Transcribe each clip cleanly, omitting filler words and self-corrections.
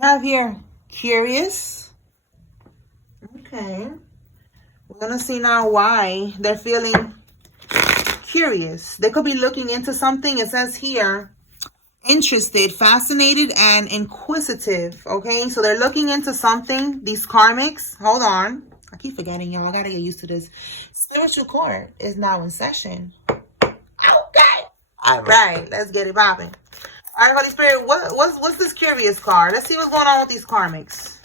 have here curious. Okay. We're going to see now why they're feeling curious. They could be looking into something. It says here, interested, fascinated, and inquisitive. Okay, so they're looking into something. These karmics, hold on. I keep forgetting, y'all. I gotta get used to this. Spiritual court is now in session. Okay. All right, let's get it popping. All right, Holy Spirit, what's this curious card? Let's see what's going on with these karmics.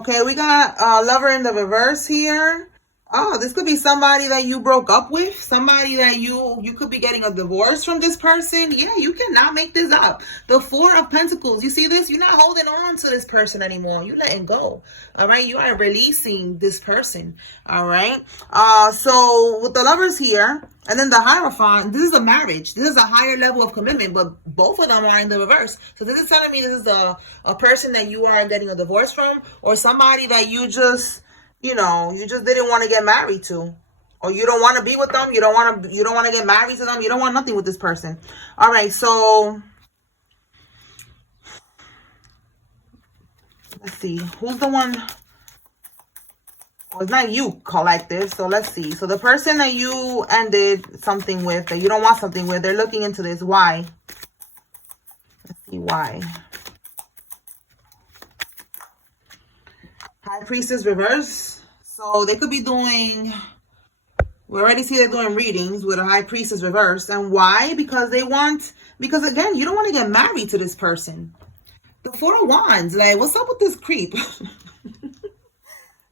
Okay, we got lover in the reverse here. Oh, this could be somebody that you broke up with. Somebody that you could be getting a divorce from this person. Yeah, you cannot make this up. The Four of Pentacles. You see this? You're not holding on to this person anymore. You're letting go. All right? You are releasing this person. All right? So with the lovers here, and then the Hierophant, this is a marriage. This is a higher level of commitment, but both of them are in the reverse. So this is telling me this is a person that you are getting a divorce from, or somebody that you just... you know, you just didn't want to get married to, or you don't want to be with them. You don't want to get married to them. You don't want nothing with this person. All right. So let's see. Who's the one? Well, it's not you, collective. So let's see. So the person that you ended something with, that you don't want something with, they're looking into this. Why? Let's see why. High Priestess reverse. So they could be doing, we already see they're doing readings with a High Priestess reverse. And why? Because because again, you don't want to get married to this person. The Four of Wands, like, what's up with this creep?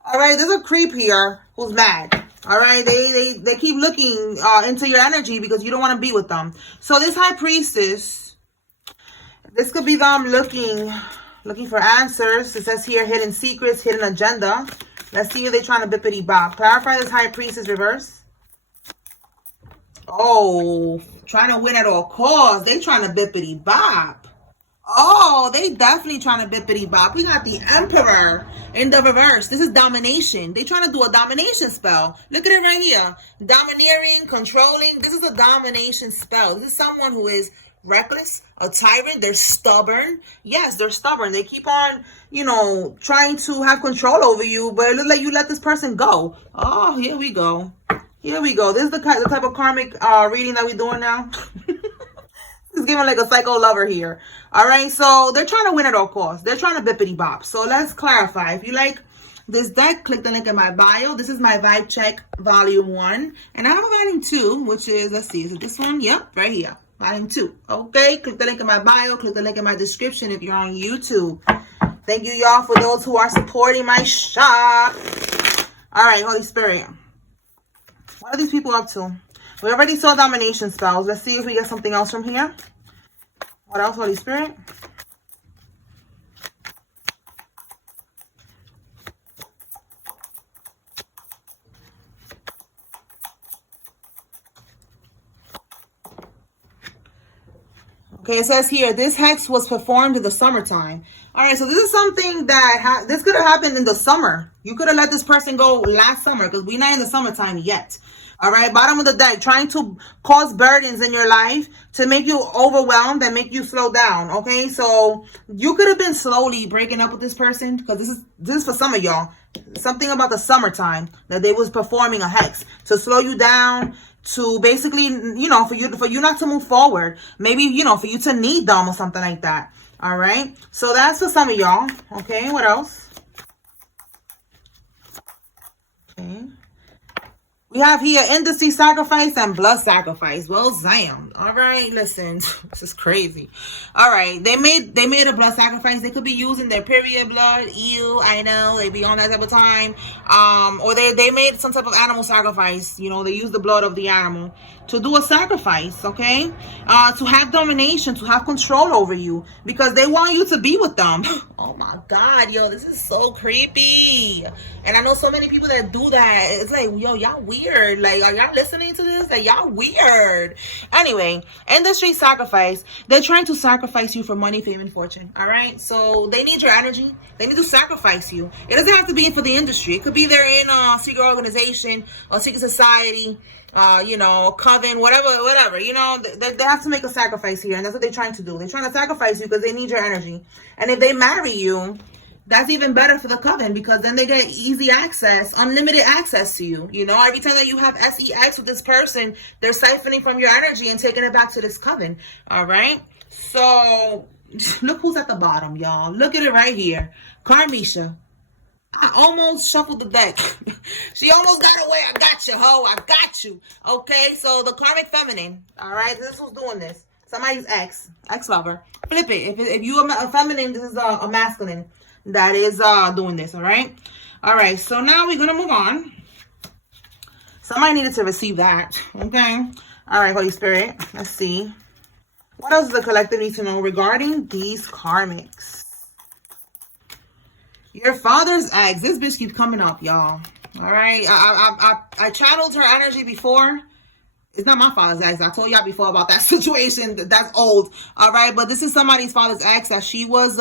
All right, there's a creep here who's mad. All right, they keep looking into your energy because you don't want to be with them. So this High Priestess, this could be them looking for answers. It says here, hidden secrets, hidden agenda. Let's see if they're trying to bippity bop. Clarify this High Priestess reverse. Oh, trying to win at all costs. They trying to bippity bop. Oh, they definitely trying to bippity bop. We got the Emperor in the reverse. This is domination. They trying to do a domination spell. Look at it right here. Domineering, controlling. This is a domination spell. This is someone who is reckless, a tyrant. They're stubborn. Yes, they're stubborn. They keep on, you know, trying to have control over you, but it looks like you let this person go. Oh, here we go. Here we go. This is the type of karmic reading that we're doing now. It's giving like a psycho lover here. All right, so they're trying to win at all costs. They're trying to bippity bop. So let's clarify. If you like this deck, click the link in my bio. This is my vibe check volume 1, and I have a volume 2, which is, let's see, is it this one? Yep, right here. Volume 2. Okay, click the link in my bio. Click the link in my description if you're on YouTube. Thank you, y'all, for those who are supporting my shop. All right, Holy Spirit. What are these people up to? We already saw domination spells. Let's see if we get something else from here. What else, Holy Spirit? Okay, it says here, this hex was performed in the summertime. All right, so this is something that this could have happened in the summer. You could have let this person go last summer because we're not in the summertime yet. All right, bottom of the deck, trying to cause burdens in your life to make you overwhelmed and make you slow down. Okay, so you could have been slowly breaking up with this person because this is for some of y'all. Something about the summertime that they was performing a hex to slow you down, to basically, you know, for you not to move forward. Maybe, you know, for you to need them or something like that. All right, so that's for some of y'all. Okay, what else? Okay. We have here industry sacrifice and blood sacrifice. Well, Zam. All right, listen, this is crazy. All right, they made a blood sacrifice. They could be using their period blood. Ew, I know they be on that type of time. Or they made some type of animal sacrifice. You know, they use the blood of the animal to do a sacrifice. Okay, to have domination, to have control over you because they want you to be with them. Oh my God, yo, this is so creepy. And I know so many people that do that. It's like, yo, y'all weird. weird. Like, are y'all listening to this? Like, y'all weird. Anyway, industry sacrifice. They're trying to sacrifice you for money, fame, and fortune. All right? So they need your energy. They need to sacrifice you. It doesn't have to be for the industry. It could be they're in a secret organization or secret society, you know, coven, whatever, you know, they have to make a sacrifice here. And that's what they're trying to do. They're trying to sacrifice you because they need your energy. And if they marry you, that's even better for the coven, because then they get easy access, unlimited access to you. You know, every time that you have sex with this person, they're siphoning from your energy and taking it back to this coven. All right. So look who's at the bottom, y'all. Look at it right here. Karmisha. I almost shuffled the deck. She almost got away. I got you, ho. I got you. Okay. So the karmic feminine. All right. This is who's doing this. Somebody's ex-lover. Flip it. If you are a feminine, this is a masculine that is doing this. All right. So now we're gonna move on. Somebody needed to receive that. Okay. All right, Holy Spirit, let's see what else does the collective need to know regarding these karmics. Your father's ex. This bitch keeps coming up, y'all. All right. I channeled her energy before. It's not my father's ex. I told y'all before about that situation. That's old. All right. But this is somebody's father's ex that she was,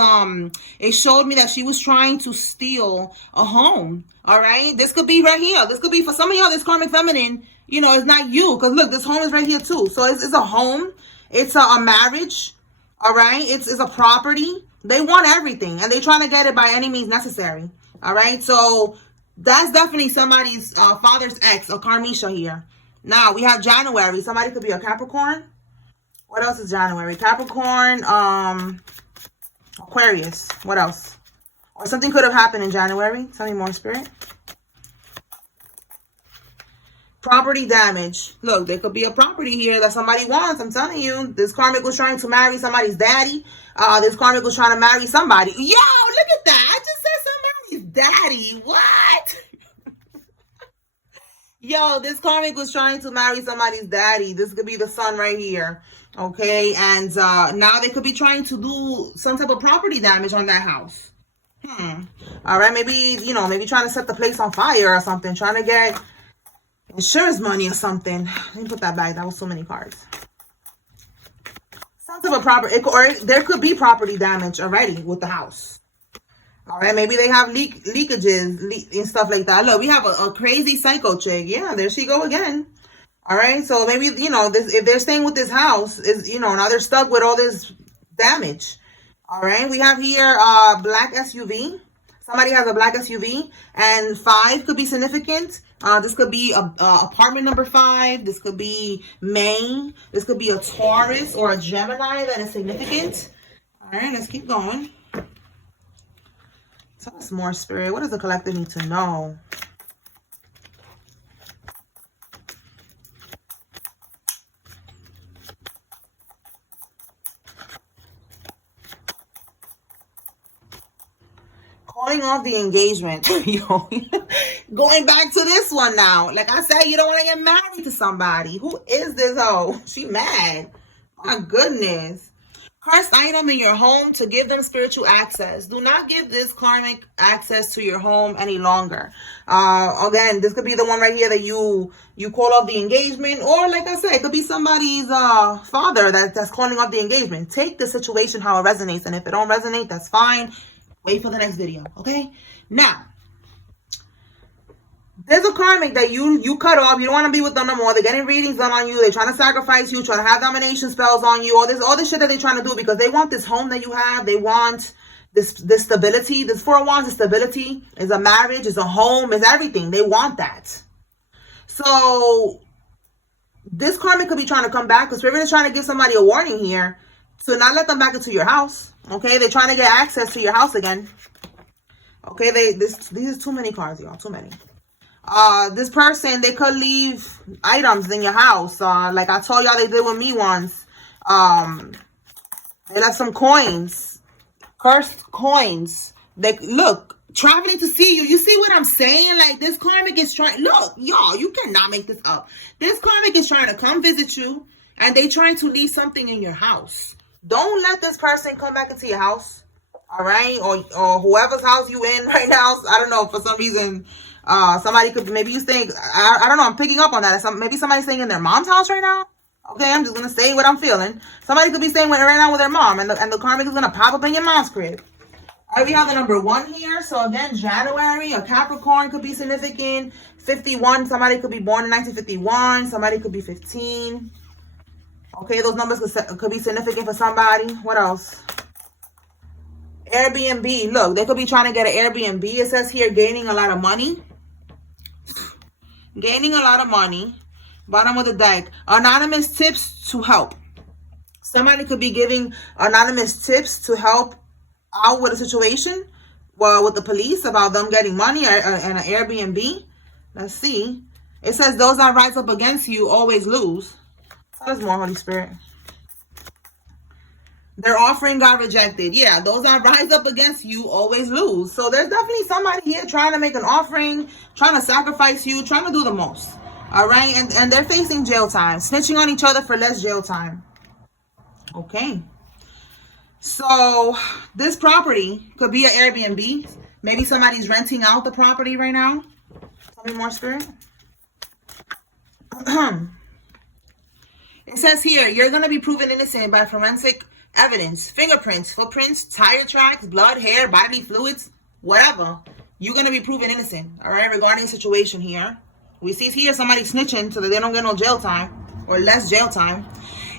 it showed me that she was trying to steal a home. All right. This could be right here. This could be for some of y'all, this karmic feminine, you know, it's not you. Because look, this home is right here too. So it's a home. It's a marriage. All right. It's a property. They want everything and they trying to get it by any means necessary. All right. So that's definitely somebody's father's ex, a Karmisha here. Now, we have January. Somebody could be a Capricorn. What else is January? Capricorn, Aquarius. What else? Or something could have happened in January. Tell me more, Spirit. Property damage. Look, there could be a property here that somebody wants. I'm telling you. This karmic was trying to marry somebody's daddy. This karmic was trying to marry somebody. Yo, look at that. I just said somebody's daddy. What? Yo, this karmic was trying to marry somebody's daddy. This could be the son right here. Okay. And now they could be trying to do some type of property damage on that house. All right. Maybe, you know, maybe trying to set the place on fire or something. Trying to get insurance money or something. Let me put that back. That was so many cards. Some type of property. Or there could be property damage already with the house. All right, maybe they have leakages and stuff like that. Look, we have a crazy psycho chick. Yeah, there she go again. All right, so maybe, you know, this, if they're staying with this house, is, you know, now they're stuck with all this damage. All right, we have here black SUV. Somebody has a black SUV, and 5 could be significant. This could be apartment number 5. This could be Maine. This could be a Taurus or a Gemini that is significant. All right, let's keep going. Tell us more, Spirit. What does the collective need to know? Calling off the engagement. Yo, going back to this one now. Like I said, you don't want to get married to somebody. Who is this hoe? She mad. My goodness. Cursed item in your home to give them spiritual access. Do not give this karmic access to your home any longer. Again, this could be the one right here that you call off the engagement, or like I said, it could be somebody's father that's calling off the engagement. Take the situation how it resonates, and if it don't resonate, that's fine. Wait for the next video, okay? Now, there's a karmic that you cut off. You don't want to be with them no more. They're getting readings done on you. They're trying to sacrifice you, trying to have domination spells on you. All this shit that they're trying to do because they want this home that you have. They want this stability. This 4 of Wands is stability. Is a marriage. Is a home. Is everything. They want that. So this karmic could be trying to come back because Spirit is trying to give somebody a warning here to not let them back into your house. Okay, they're trying to get access to your house again. Okay, these are too many cards, y'all. Too many. This person, they could leave items in your house. Like I told y'all they did with me once. They left some coins. Cursed coins. They look, traveling to see you. You see what I'm saying? Like this karmic is trying, look, y'all, you cannot make this up. This karmic is trying to come visit you and they trying to leave something in your house. Don't let this person come back into your house. All right, or whoever's house you in right now. I don't know, for some reason, somebody could, maybe you staying, I don't know, I'm picking up on that. Maybe somebody's staying in their mom's house right now. Okay, I'm just gonna say what I'm feeling. Somebody could be staying right now with their mom, and the karmic is gonna pop up in your mom's crib. All right, we have the number 1 here. So again, January, a Capricorn could be significant. 51, somebody could be born in 1951. Somebody could be 15. Okay, those numbers could be significant for somebody. What else? Airbnb. Look, they could be trying to get an Airbnb. It says here, gaining a lot of money. Gaining a lot of money. Bottom of the deck. Anonymous tips to help. Somebody could be giving anonymous tips to help out with a situation. Well, with the police about them getting money and an Airbnb. Let's see. It says those that rise up against you always lose. Tell us more, Holy Spirit. Their offering got rejected. Yeah, those that rise up against you always lose. So there's definitely somebody here trying to make an offering, trying to sacrifice you, trying to do the most. All right, and they're facing jail time, snitching on each other for less jail time. Okay. So this property could be an Airbnb. Maybe somebody's renting out the property right now. Tell me more, Spirit. It says here, you're going to be proven innocent by forensic evidence, fingerprints, footprints, tire tracks, blood, hair, bodily fluids, whatever. You're going to be proven innocent, all right, regarding the situation here. We see here somebody snitching so that they don't get no jail time or less jail time.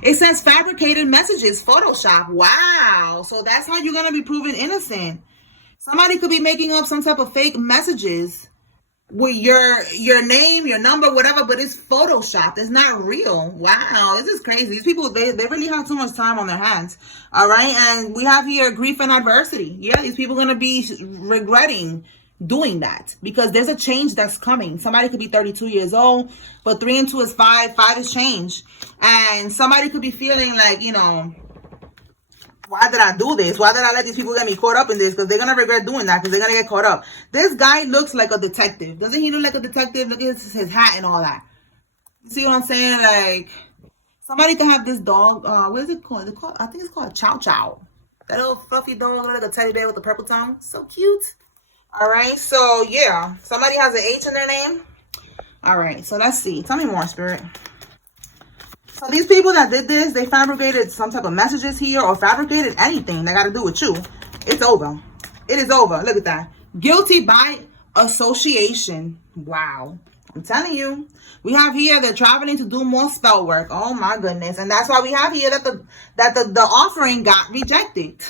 It says fabricated messages, Photoshop. Wow. So that's how you're going to be proven innocent. Somebody could be making up some type of fake messages with your name, your number, whatever, but it's Photoshopped. It's not real. Wow, this is crazy. These people, they really have too much time on their hands. All right, and we have here grief and adversity. Yeah, these people are going to be regretting doing that because there's a change that's coming. Somebody could be 32 years old, but 3 and 2 is 5. 5 is change. And somebody could be feeling like, you know, why did I do this? Why did I let these people get me caught up in this? Because they're going to regret doing that because they're going to get caught up. This guy looks like a detective. Doesn't he look like a detective? Look at his hat and all that. You see what I'm saying? Like, somebody can have this dog. What is it called? I think it's called Chow Chow. That little fluffy dog, like a teddy bear with a purple tongue. So cute. All right. So, yeah. Somebody has an H in their name. All right. So, let's see. Tell me more, Spirit. So these people that did this, they fabricated some type of messages here or fabricated anything that got to do with you. It's over. It is over. Look at that. Guilty by association. Wow. I'm telling you. We have here they're traveling to do more spell work. Oh my goodness. And that's why we have here that the offering got rejected.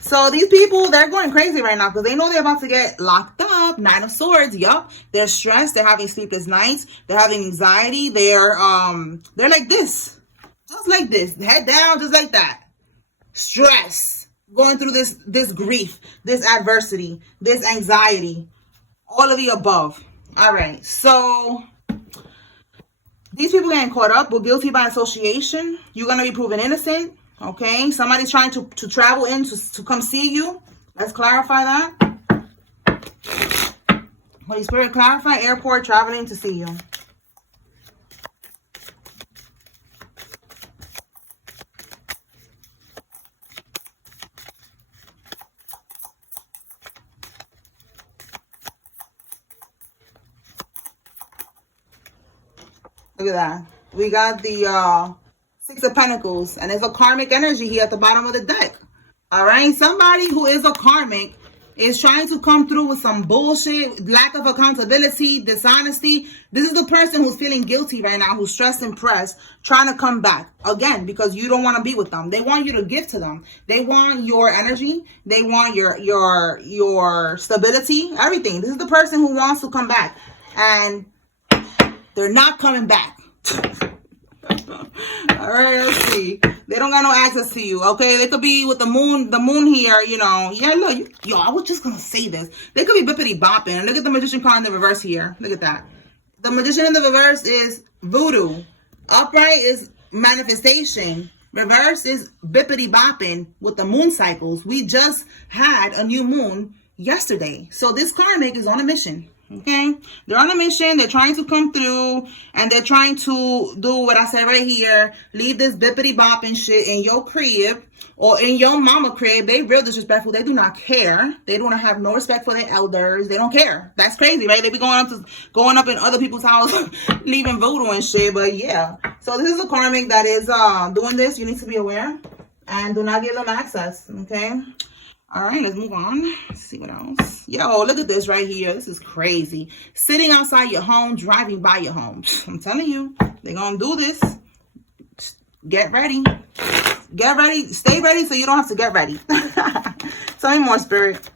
So these people, they're going crazy right now because they know they're about to get locked up. 9 of Swords, yup. They're stressed. They're having sleepless nights. They're having anxiety. They're like this. Just like this. Head down, just like that. Stress. Going through this grief, this adversity, this anxiety. All of the above. All right. So these people getting caught up with guilty by association. You're going to be proven innocent. Okay, somebody's trying to travel in to come see you. Let's clarify that. Holy Spirit, clarify airport traveling to see you. Look at that. We got the 6 of Pentacles, and there's a karmic energy here at the bottom of the deck. All right, somebody who is a karmic is trying to come through with some bullshit, lack of accountability, dishonesty. This is the person who's feeling guilty right now, who's stressed and pressed, trying to come back again because you don't want to be with them. They want you to give to them. They want your energy. They want your stability, everything. This is the person who wants to come back, and they're not coming back. All right, let's see. They don't got no access to you, okay? They could be with the moon here, you know. Yeah, look, I was just gonna say this. They could be bippity bopping. And look at the Magician card in the reverse here. Look at that. The Magician in the reverse is voodoo. Upright is manifestation. Reverse is bippity bopping with the moon cycles. We just had a new moon yesterday. So this karmic is on a mission. Okay, they're on a mission. They're trying to come through, and they're trying to do what I said right here. Leave this bippity bop and shit in your crib or in your mama crib. They real disrespectful. They do not care. They do not have no respect for their elders. They don't care. That's crazy, right? They be going up in other people's house, leaving voodoo and shit. But yeah, so this is a karmic that is doing this. You need to be aware and do not give them access. Okay. All right, let's move on. Let's see what else. Yo, look at this right here. This is crazy. Sitting outside your home, driving by your home. I'm telling you, they're going to do this. Get ready. Get ready. Stay ready so you don't have to get ready. Tell me more, Spirit.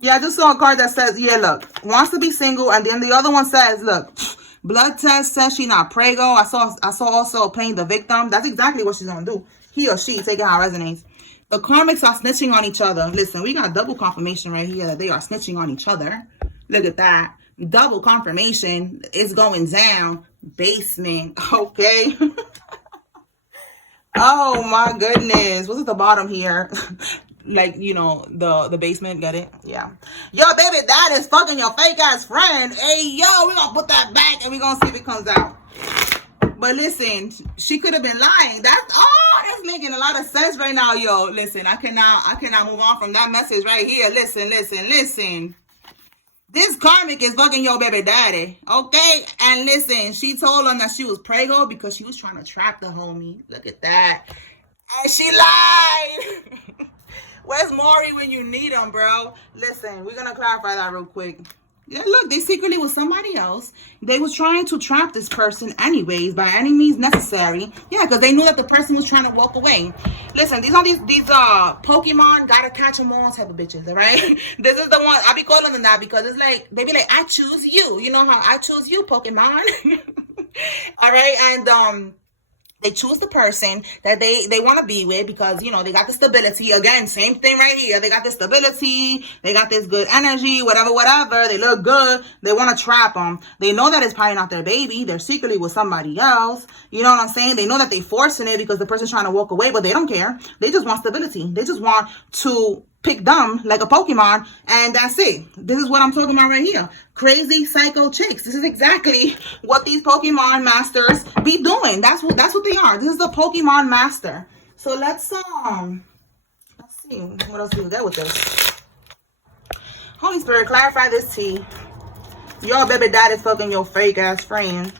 Yeah, I just saw a card that says, yeah, look, wants to be single. And then the other one says, look, blood test says she not prego. I saw also playing the victim. That's exactly what she's going to do. He or she, take it how it resonates. The karmics are snitching on each other. Listen, we got double confirmation right here that they are snitching on each other. Look at that. Double confirmation. It's going down. Basement. Okay. Oh, my goodness. What's at the bottom here? Like, you know, the basement. Get it? Yeah. Yo, baby, that is fucking your fake-ass friend. Hey, yo, we're going to put that back and we're going to see if it comes out. But listen, she could have been lying. That's making a lot of sense right now, yo. Listen, I cannot move on from that message right here. Listen. This karmic is fucking your baby daddy, okay? And listen, she told him that she was prego because she was trying to trap the homie. Look at that. And she lied. Where's Maury when you need him, bro? Listen, we're gonna clarify that real quick. Yeah, look, they secretly was somebody else. They was trying to trap this person anyways, by any means necessary. Yeah, because they knew that the person was trying to walk away. Listen, these are these Pokemon gotta catch them all type of bitches, all right? This is the one, I be calling them that because it's like, they be like, I choose you. You know how I choose you, Pokemon? All right, and they choose the person that they want to be with because, you know, they got the stability. Again, same thing right here. They got the stability. They got this good energy, whatever. They look good. They want to trap them. They know that it's probably not their baby. They're secretly with somebody else. You know what I'm saying? They know that they forcing it because the person's trying to walk away, but they don't care. They just want stability. They just want to pick them like a Pokemon, and that's it. This is what I'm talking about right here. Crazy psycho chicks. This is exactly what these Pokemon masters be doing. That's what they are. This is the Pokemon master. So let's see what else we can get with this. Holy Spirit, clarify this tea. Your baby dad is fucking your fake ass friend.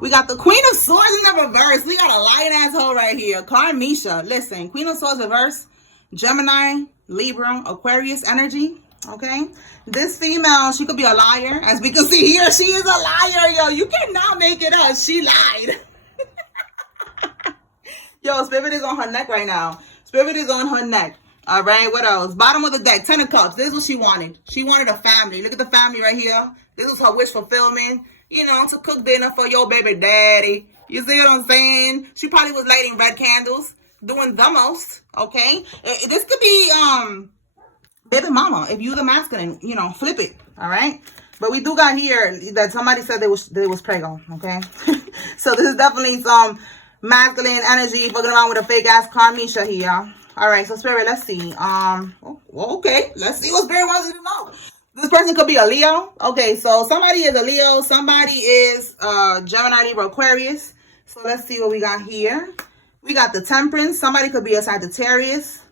We got the Queen of Swords in the reverse. We got a lying asshole right here. Karmisha. Listen, Queen of Swords reverse. Gemini, Libra, Aquarius energy. Okay. This female, she could be a liar. As we can see here, she is a liar, yo. You cannot make it up. She lied. Yo, Spirit is on her neck right now. Spirit is on her neck. All right. What else? Bottom of the deck. 10 of Cups. This is what she wanted. She wanted a family. Look at the family right here. This is her wish fulfillment. You know, to cook dinner for your baby daddy. You see what I'm saying? She probably was lighting red candles, doing the most, okay? This could be baby mama. If you the masculine, you know, flip it, all right? But we do got here that somebody said they was prego, okay? So this is definitely some masculine energy fucking around with a fake ass Karmisha here. All right, so Spirit, let's see. Okay, let's see what Spirit wants you to know. This person could be a Leo. Okay, so somebody is a Leo. Somebody is Gemini, Libra, Aquarius. So let's see what we got here. We got the Temperance. Somebody could be a Sagittarius.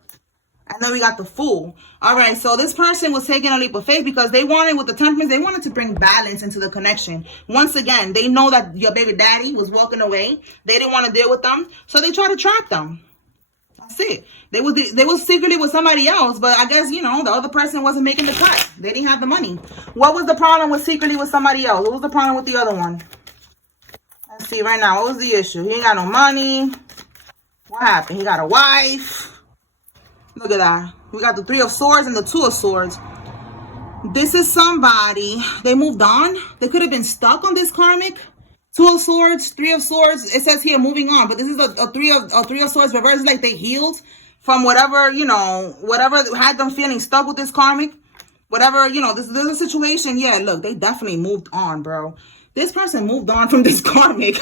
And then we got the Fool. All right, so this person was taking a leap of faith because they wanted, with the Temperance, they wanted to bring balance into the connection. Once again, they know that your baby daddy was walking away. They didn't want to deal with them. So they tried to trap them. That's it. They was secretly with somebody else, but I guess, you know, the other person wasn't making the cut. They didn't have the money. What was the problem with secretly with somebody else? What was the problem with the other one? Let's see right now. What was the issue? He ain't got no money. What happened? He got a wife. Look at that. We got the 3 of Swords and the 2 of Swords. This is somebody. They moved on. They could have been stuck on this karmic. 2 of Swords, 3 of Swords. It says here moving on, but this is a three of Swords reverse. It's like they healed from whatever, you know, whatever had them feeling stuck with this karmic. Whatever, you know, this is a situation. Yeah, look, they definitely moved on, bro. This person moved on from this karmic.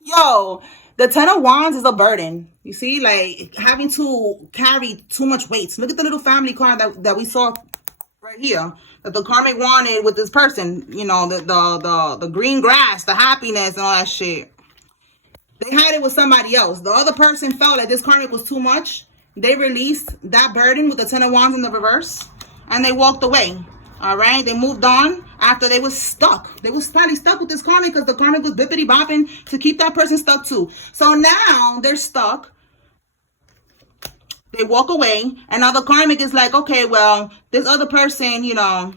Yo, The Ten of Wands is a burden. You see, like having to carry too much weight. Look at the little family card that we saw right here. That the karmic wanted with this person. You know, the green grass, the happiness and all that shit. They had it with somebody else. The other person felt like this karmic was too much. They released that burden with the Ten of Wands in the reverse. And they walked away. All right, they moved on after they was stuck. They was probably stuck with this karmic because the karmic was bippity bopping to keep that person stuck too. So now they're stuck. They walk away, and now the karmic is like, okay, well, this other person, you know,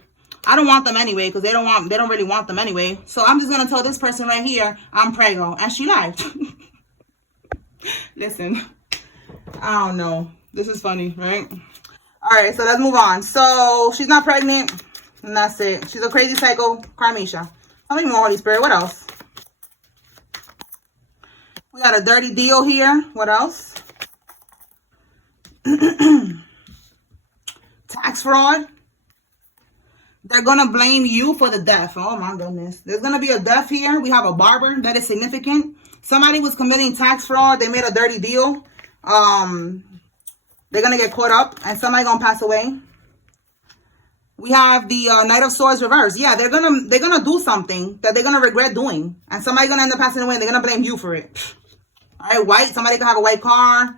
I don't want them anyway because they don't really want them anyway. So I'm just gonna tell this person right here, I'm preggo, and she lied. Listen, I don't know. This is funny, right? All right, so let's move on. So she's not pregnant. And that's it. She's a crazy psycho, Karmisha. Tell me more, Holy Spirit. What else? We got a dirty deal here. What else? Tax fraud. They're going to blame you for the death. Oh, my goodness. There's going to be a death here. We have a barber. That is significant. Somebody was committing tax fraud. They made a dirty deal. They're going to get caught up. And somebody going to pass away. We have the Knight of Swords reversed. Yeah, they're gonna do something that they're gonna regret doing, and somebody's gonna end up passing away. And they're gonna blame you for it. All right, white. Somebody could have a white car.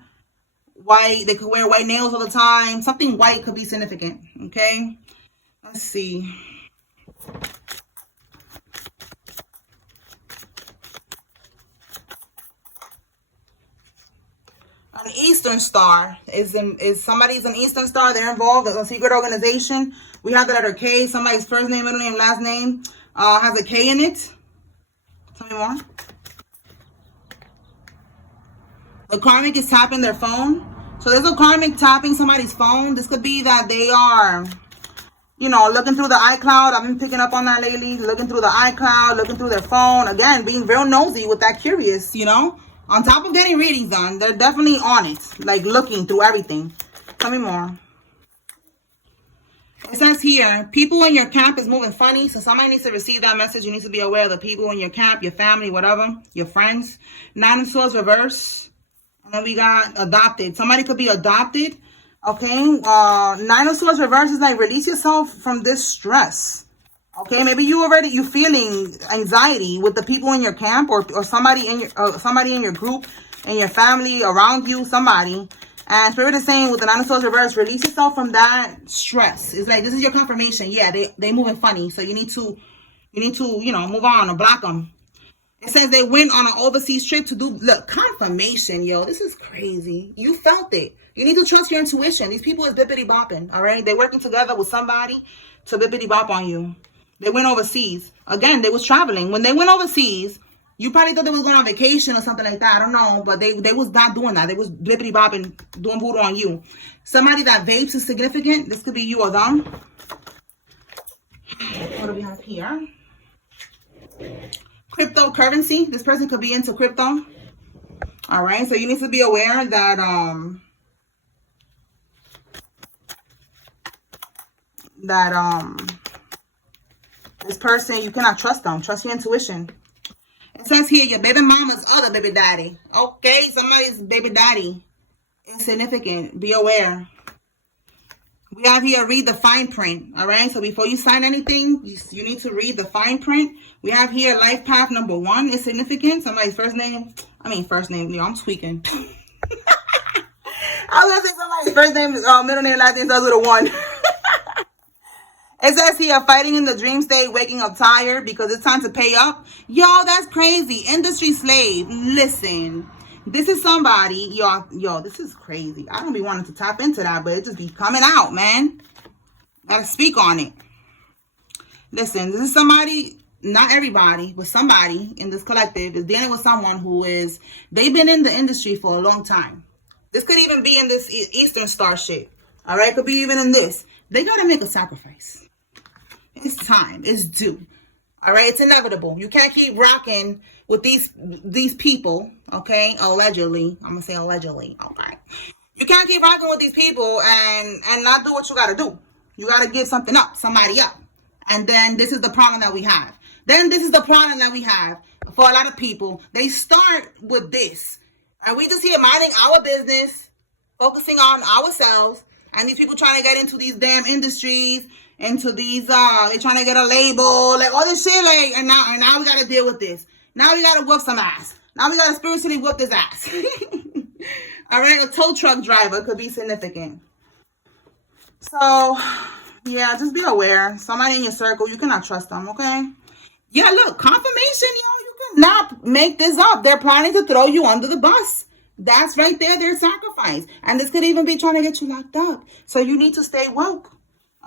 White. They could wear white nails all the time. Something white could be significant. Okay. Let's see. An Eastern Star is somebody's an Eastern Star. They're involved. There's a secret organization. We have the letter K. Somebody's first name, middle name, last name has a K in it. Tell me more. The karmic is tapping their phone. So there's a karmic tapping somebody's phone. This could be that they are, you know, looking through the iCloud. I've been picking up on that lately. Looking through the iCloud, looking through their phone. Again, being real nosy with that curious, you know. On top of getting readings done, they're definitely on it. Like looking through everything. Tell me more. It says here, people in your camp is moving funny. So somebody needs to receive that message. You need to be aware of the people in your camp, your family, whatever, your friends. Nine of Swords reverse. And then we got adopted. Somebody could be adopted. Okay. Nine of Swords reverse is like release yourself from this stress. Okay. Maybe you feeling anxiety with the people in your camp or somebody in your group, in your family, around you, somebody. And Spirit is saying with the Nine of Swords reverse, release yourself from that stress. It's like, this is your confirmation. Yeah, they moving funny. So you need to, you know, move on or block them. It says they went on an overseas trip to do, look, confirmation, yo. This is crazy. You felt it. You need to trust your intuition. These people is bippity bopping, all right? They're working together with somebody to bippity bop on you. They went overseas. Again, they was traveling. When they went overseas, you probably thought they was going on vacation or something like that. I don't know. But they was not doing that. They was blippity bopping, doing voodoo on you. Somebody that vapes is significant. This could be you or them. What do we have here? Cryptocurrency. This person could be into crypto. All right. So you need to be aware that this person, you cannot trust them. Trust your intuition. It says here, your baby mama's other baby daddy. Okay, somebody's baby daddy is significant. Be aware. We have here, read the fine print. All right, so before you sign anything, you need to read the fine print. We have here, life path number 1 is significant. Somebody's first name, yo, I'm tweaking. I was going to say somebody's first name, middle name, last name starts with a 1. It says here, fighting in the dream state, waking up tired because it's time to pay up. Yo, that's crazy. Industry slave. Listen, this is somebody, yo, this is crazy. I don't be wanting to tap into that, but it just be coming out, man. Gotta speak on it. Listen, this is somebody, not everybody, but somebody in this collective is dealing with someone who is, they've been in the industry for a long time. This could even be in this Eastern Star shit. All right, could be even in this. They gotta make a sacrifice. It's time. It's due. All right. It's inevitable. You can't keep rocking with these people. Okay. Allegedly. I'm going to say allegedly. Okay. You can't keep rocking with these people and not do what you got to do. You got to give something up, somebody up. And then this is the problem that we have. Then this is the problem that we have for a lot of people. They start with this. And we just here minding our business, focusing on ourselves. And these people trying to get into these damn industries, into these, they trying to get a label, like all this shit, like, and now we got to deal with this. Now we got to whoop some ass. Now we got to spiritually whoop this ass. All right, a tow truck driver could be significant. So, yeah, just be aware. Somebody in your circle, you cannot trust them, okay? Yeah, look, confirmation, yo, you cannot make this up. They're planning to throw you under the bus. That's right there, their sacrifice. And this could even be trying to get you locked up. So you need to stay woke.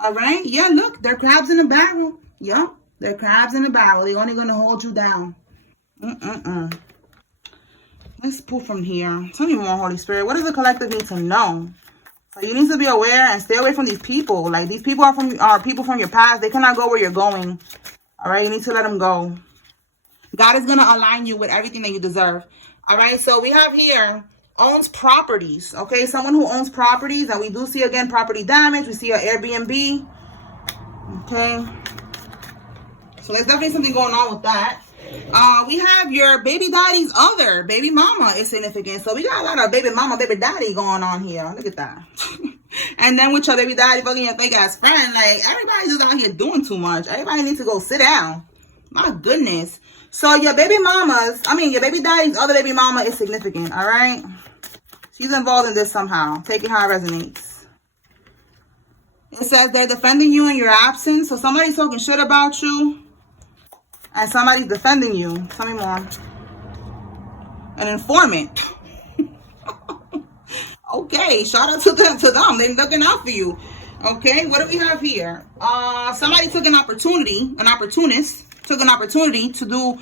All right? Yeah, look, they're crabs in a barrel. Yeah, they're crabs in a barrel. They're only going to hold you down. Let's pull from here. Tell me more, Holy Spirit. What does the collective need to know? So you need to be aware and stay away from these people. Like, these people are people from your past. They cannot go where you're going. All right? You need to let them go. God is going to align you with everything that you deserve. All right? So we have here, owns properties. Okay? Someone who owns properties. And we do see, again, property damage. We see an Airbnb. Okay? So there's definitely something going on with that. We have your baby daddy's other baby mama is significant. So we got a lot of baby mama, baby daddy going on here. Look at that. And then with your baby daddy fucking your fake ass friend, like, everybody's just out here doing too much. Everybody needs to go sit down. My goodness. So your baby your baby daddy's other baby mama is significant. All right. She's involved in this somehow. Take it how it resonates. It says they're defending you in your absence. So somebody's talking shit about you. And somebody's defending you. Tell me more. An informant. Okay, shout out to them. They're looking out for you. Okay, what do we have here? Somebody took an opportunist took an opportunity to do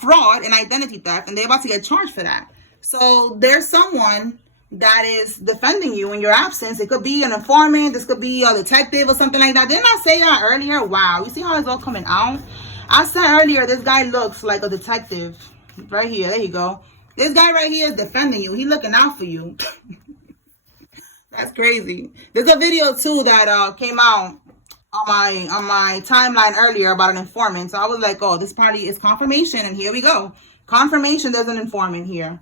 fraud and identity theft, and they're about to get charged for that. So there's someone that is defending you in your absence. It could be an informant. This could be a detective or something like that. Didn't I say that earlier? Wow, you see how it's all coming out? I said earlier, this guy looks like a detective. Right here. There you go. This guy right here is defending you. He's looking out for you. That's crazy. There's a video, too, that came out on my timeline earlier about an informant. So I was like, oh, this party is confirmation. And here we go. Confirmation there's an informant here.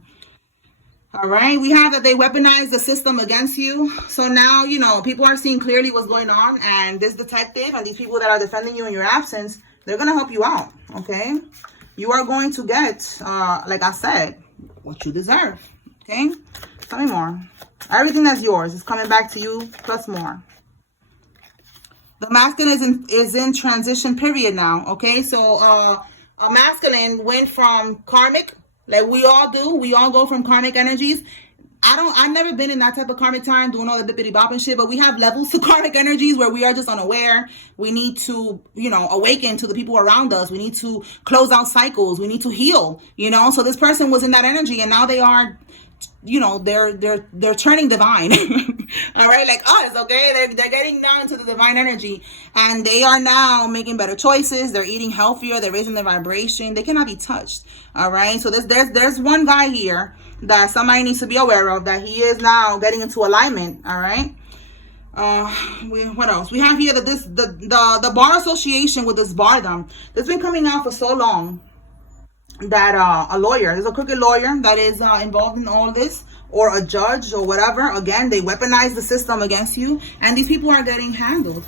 All right. We have that they weaponize the system against you. So now, people are seeing clearly what's going on. And this detective and these people that are defending you in your absence, they're going to help you out, okay? You are going to get, like I said, what you deserve, okay? Tell me more. Everything that's yours is coming back to you, plus more. The masculine is in transition period now, okay? So a masculine went from karmic, like we all do. We all go from karmic energies. I've never been in that type of karmic time doing all the bippity bop and shit, but we have levels to karmic energies where we are just unaware. We need to, awaken to the people around us. We need to close out cycles. We need to heal, So this person was in that energy and now they are, they're turning divine. All right, like us, okay? They're getting down to the divine energy and they are now making better choices. They're eating healthier. They're raising their vibration. They cannot be touched. All right. So there's one guy here that somebody needs to be aware of, that he is now getting into alignment. All right. What else? We have here that the bar association with this bardom that's been coming out for so long, that a lawyer, there's a crooked lawyer that is involved in all this, or a judge or whatever. Again, they weaponize the system against you, and these people are getting handled.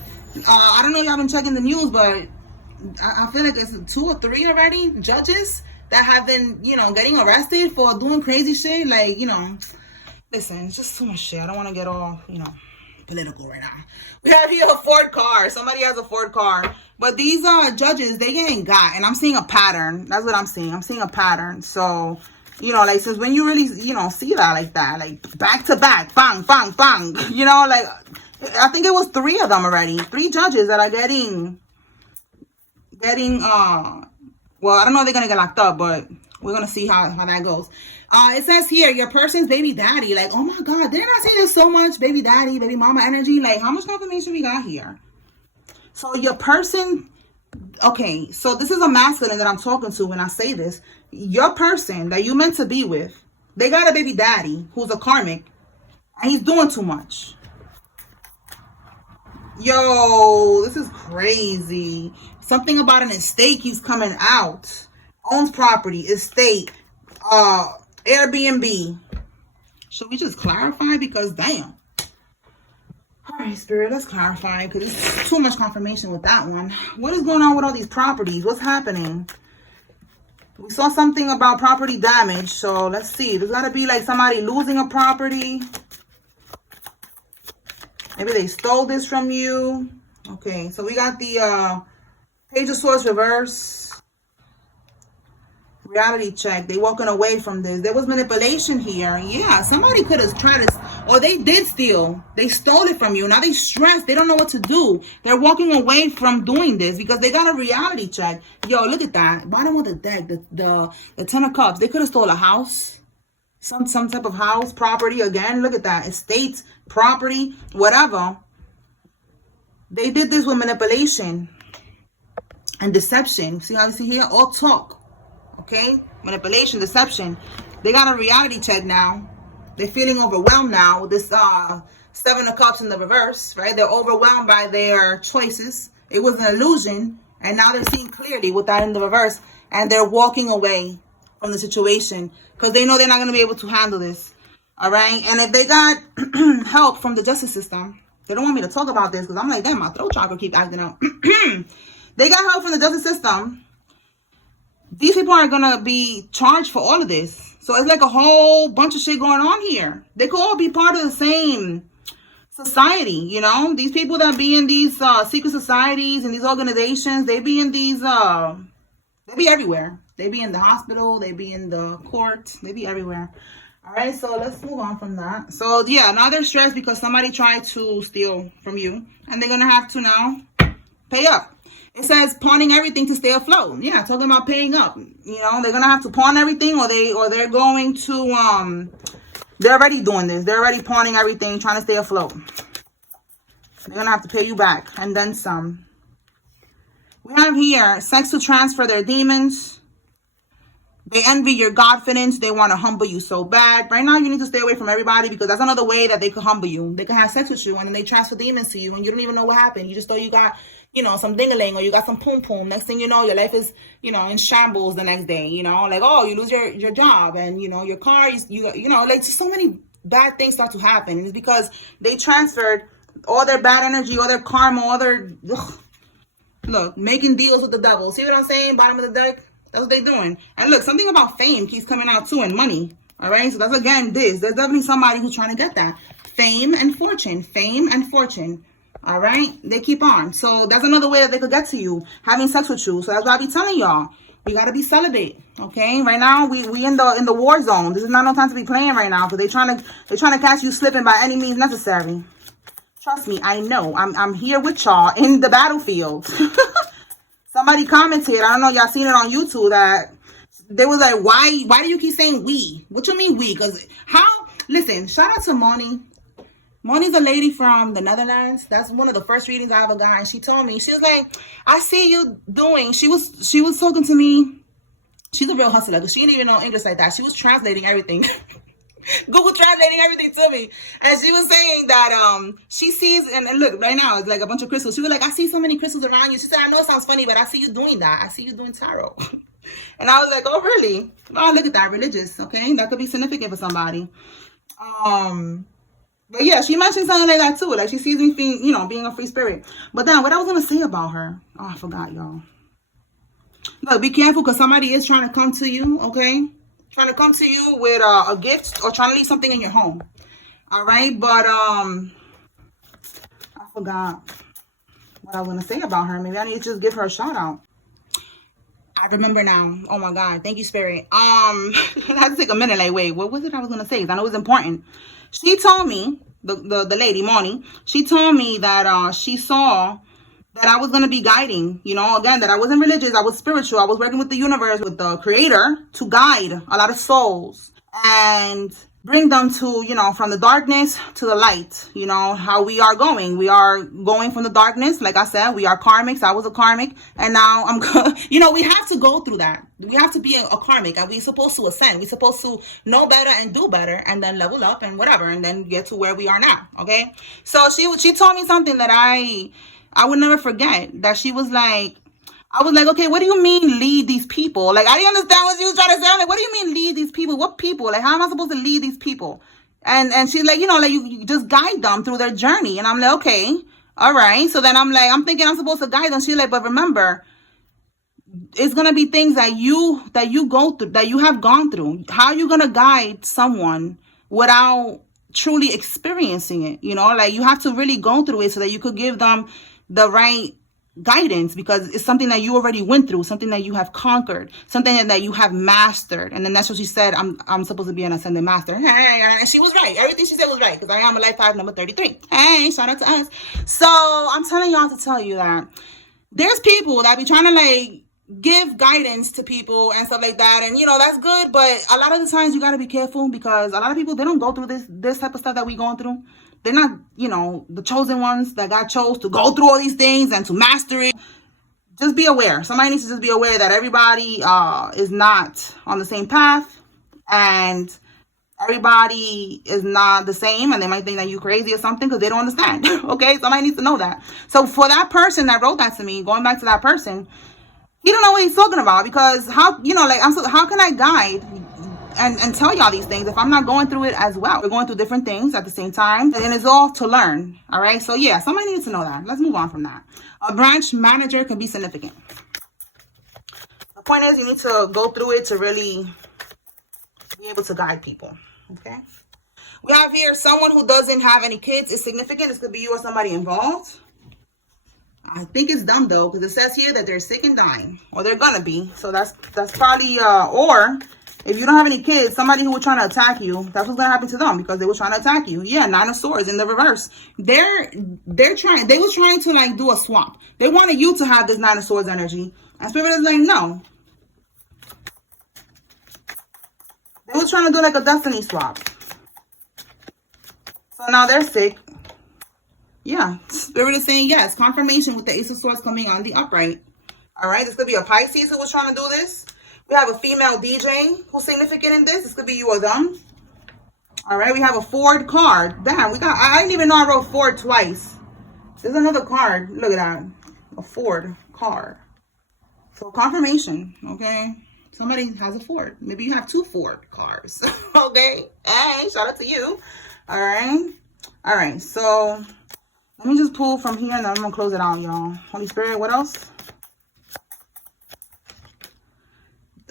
I don't know if y'all been checking the news, but I feel like it's 2 or 3 already judges that have been, getting arrested for doing crazy shit. Like, listen, it's just too much shit. I don't want to get all, political right now. We have here a Ford car. Somebody has a Ford car. But these judges, they getting got. And I'm seeing a pattern. That's what I'm seeing. I'm seeing a pattern. So, like, since when you really, see that like that, like back to back, bang, bang, bang, like, I think it was 3 of them already. 3 judges that are getting, well, I don't know if they're going to get locked up, but we're going to see how that goes. It says here, your person's baby daddy. Like, oh my God, didn't I say there's so much baby daddy, baby mama energy? Like, how much confirmation we got here? So your person, okay, so this is a masculine that I'm talking to when I say this. Your person that you meant to be with, they got a baby daddy who's a karmic, and he's doing too much. Yo, this is crazy. Something about an estate keeps coming out. Owns property, estate, Airbnb. Should we just clarify? Because damn. All right, Spirit, let's clarify because it's too much confirmation with that one. What is going on with all these properties? What's happening? We saw something about property damage, so let's see. There's got to be like somebody losing a property. Maybe they stole this from you. Okay, so we got the Page of Swords reverse. Reality check. They walking away from this. There was manipulation here. Yeah, somebody could have tried to, or they did steal. They stole it from you. Now they stressed. They don't know what to do. They're walking away from doing this because they got a reality check. Yo, look at that. Bottom of the deck, the Ten of Cups. They could have stole a house. Some type of house, property. Again, look at that. Estates, property, whatever. They did this with manipulation and deception. See how you see here? All talk. Okay, manipulation, deception. They got a reality check now. They're feeling overwhelmed now with this Seven of Cups in the reverse, right? They're overwhelmed by their choices. It was an illusion, and now they're seeing clearly with that in the reverse, and they're walking away from the situation because they know they're not going to be able to handle this. All right, and if they got help from the justice system, they don't want me to talk about this because I'm like, damn, my throat chakra keep acting up. They got help from the justice system. These people are going to be charged for all of this. So it's like a whole bunch of shit going on here. They could all be part of the same society, you know? These people that be in these secret societies and these organizations, they be in these, they be everywhere. They be in the hospital. They be in the court. They be everywhere. All right, so let's move on from that. So, yeah, now they're stressed because somebody tried to steal from you. And they're going to have to now pay up. It says pawning everything to stay afloat. Yeah, talking about paying up. You know, they're gonna have to pawn everything, or they're going to they're already doing this. They're already pawning everything, trying to stay afloat. They're gonna have to pay you back and then some. We have here sex to transfer their demons. They envy your confidence. They want to humble you so bad. Right now, you need to stay away from everybody because that's another way that they could humble you. They can have sex with you and then they transfer demons to you and you don't even know what happened. You just thought you got, you know, some ding-a-ling or you got some poom-poom. Next thing you know, your life is, you know, in shambles the next day, you know, like, oh, you lose your job and, you know, your car, you know, like so many bad things start to happen. And it's because they transferred all their bad energy, all their karma, all their, look, making deals with the devil. See what I'm saying? Bottom of the deck. That's what they're doing. And look, something about fame keeps coming out too, and money. All right. So that's again this. There's definitely somebody who's trying to get that. Fame and fortune. Fame and fortune. All right. They keep on. So that's another way that they could get to you. Having sex with you. So that's why I be telling y'all. We gotta be celibate. Okay. Right now we in the war zone. This is not no time to be playing right now. Because they're trying to catch you slipping by any means necessary. Trust me, I know. I'm here with y'all in the battlefield. Somebody commented, I don't know, y'all seen it on YouTube, that they was like, why do you keep saying we? What you mean we? Because how? Listen, shout out to Moni. Moni's a lady from the Netherlands. That's one of the first readings I ever got. And she told me, she was like, I see you doing. She was talking to me. She's a real hustler because she didn't even know English like that. She was translating everything. Google translating everything to me. And she was saying that she sees, and look, right now it's like a bunch of crystals. She was like, I see so many crystals around you. She said, I know it sounds funny, but I see you doing that. I see you doing tarot. And I was like, oh, really? Oh, look at that. Religious. Okay. That could be significant for somebody. But yeah, she mentioned something like that too. Like she sees me being, you know, being a free spirit. But then what I was going to say about her. Oh, I forgot, y'all. Look, be careful because somebody is trying to come to you. Okay. Trying to come to you with a gift or trying to leave something in your home. All right. But I forgot what I was going to say about her. Maybe I need to just give her a shout out. I remember now. Oh my God. Thank you, Spirit. I had to take a minute. Like, wait, what was it I was going to say? I know it was important. She told me, the lady, Moni, she told me that she saw that I was going to be guiding, you know, again, that I wasn't religious, I was spiritual. I was working with the universe, with the creator to guide a lot of souls and bring them to, you know, from the darkness to the light, you know, how we are going. We are going from the darkness. Like I said, we are karmics. I was a karmic. And now I'm, you know, we have to go through that. We have to be a karmic and we're supposed to ascend. We're supposed to know better and do better and then level up and whatever and then get to where we are now. Okay. So she told me something that I would never forget, that she was like, I was like, okay, what do you mean lead these people? Like, I didn't understand what she was trying to say. I'm like, what do you mean lead these people? What people? Like, how am I supposed to lead these people? And she's like, you know, like you just guide them through their journey. And I'm like, okay, all right. So then I'm like, I'm thinking I'm supposed to guide them. She's like, but remember, it's gonna be things that you go through, that you have gone through. How are you gonna guide someone without truly experiencing it? You know, like you have to really go through it so that you could give them the right guidance, because it's something that you already went through, something that you have conquered, something that you have mastered. And then that's what she said. I'm supposed to be an ascended master. Hey, and she was right. Everything she said was right, because I am a life 5 number 33. Hey, shout out to us. So I'm telling y'all to tell you that there's people that be trying to like give guidance to people and stuff like that, and you know that's good, but a lot of the times you got to be careful, because a lot of people, they don't go through this type of stuff that we going through. They're not, you know, the chosen ones that God chose to go through all these things and to master it. Just be aware. Somebody needs to just be aware that everybody is not on the same path, and everybody is not the same, and they might think that you crazy or something because they don't understand. Okay, somebody needs to know that. So for that person that wrote that to me, going back to that person, he don't know what he's talking about, because how, you know, like how can I guide and tell y'all these things if I'm not going through it as well? We're going through different things at the same time, and it's all to learn. All right, so yeah, somebody needs to know that. Let's move on from that. A branch manager can be significant. The point is, you need to go through it to really be able to guide people. Okay, we have here someone who doesn't have any kids is significant. This could be you or somebody involved. I think it's dumb though, because it says here that they're sick and dying, or they're gonna be. So that's probably or if you don't have any kids, somebody who was trying to attack you, that's what's gonna happen to them, because they were trying to attack you. Yeah, 9 of Swords in the reverse. They were trying to like do a swap. They wanted you to have this 9 of Swords energy, and Spirit is like, no. They were trying to do like a destiny swap. So now they're sick. Yeah, Spirit is saying yes. Confirmation with the Ace of Swords coming on the upright. All right, this could be a Pisces who was trying to do this. We have a female DJ who's significant in this. This could be you or them. All right, we have a Ford card. Damn, I didn't even know I wrote Ford twice. There's another card. Look at that. A Ford card. So confirmation, okay? Somebody has a Ford. Maybe you have 2 Ford cars. Okay? Hey, shout out to you. All right. All right, so let me just pull from here, and then I'm going to close it out, y'all. Holy Spirit, what else?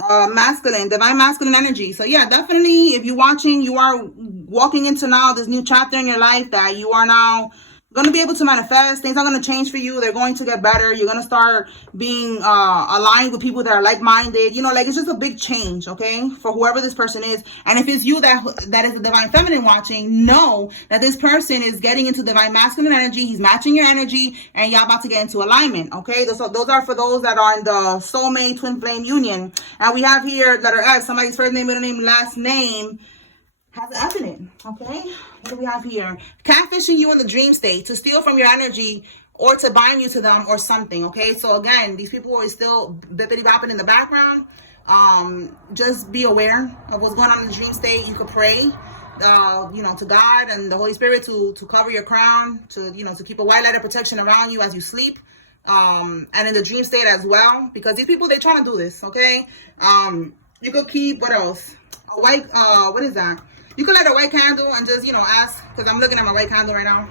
Masculine, divine masculine energy. So yeah, definitely, if you're watching, you are walking into now this new chapter in your life that you are now going to be able to manifest. Things are going to change for you. They're going to get better. You're going to start being aligned with people that are like-minded. You know, like, it's just a big change, okay, for whoever this person is. And if it's you that is the divine feminine watching, know that this person is getting into divine masculine energy. He's matching your energy, and y'all about to get into alignment, okay? Those are for those that are in the soulmate twin flame union. And we have here letter F, somebody's first name, middle name, last name has an F in it, okay? What do we have here? Catfishing you in the dream state to steal from your energy or to bind you to them or something, okay? So again, these people are still bippity-bopping in the background. Just be aware of what's going on in the dream state. You could pray, you know, to God and the Holy Spirit to cover your crown, to, you know, to keep a white light of protection around you as you sleep. And in the dream state as well, because these people, they're trying to do this, okay? You could keep, what else? A white, what is that? You could light a white candle and just, you know, ask, because I'm looking at my white candle right now.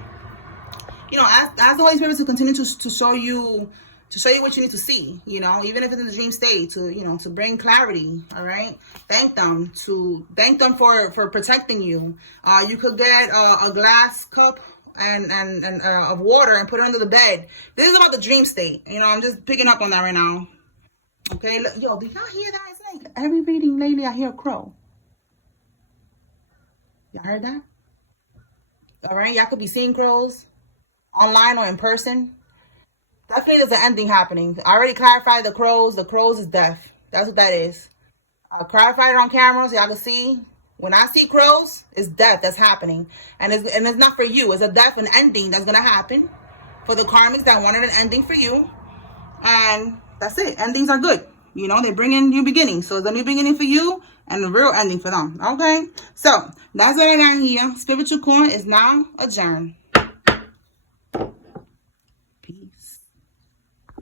You know, ask the Holy Spirit to continue to show you what you need to see, you know, even if it's in the dream state, to, you know, to bring clarity. All right. Thank them for protecting you. You could get a glass cup and of water and put it under the bed. This is about the dream state. You know, I'm just picking up on that right now. Okay. Look, yo, did y'all hear that? It's like every reading lately I hear a crow. Y'all heard that? All right, y'all could be seeing crows online or in person. Definitely there's an ending happening. I already clarified the crows. The crows is death. That's what that is. I clarified it on camera so y'all can see. When I see crows, it's death that's happening. And it's not for you. It's a death and ending that's going to happen for the karmics that wanted an ending for you. And that's it. Endings are good. You know, they bring in new beginnings. So it's a new beginning for you and a real ending for them. Okay? So, that's what I got here. Spiritual Coin is now adjourned.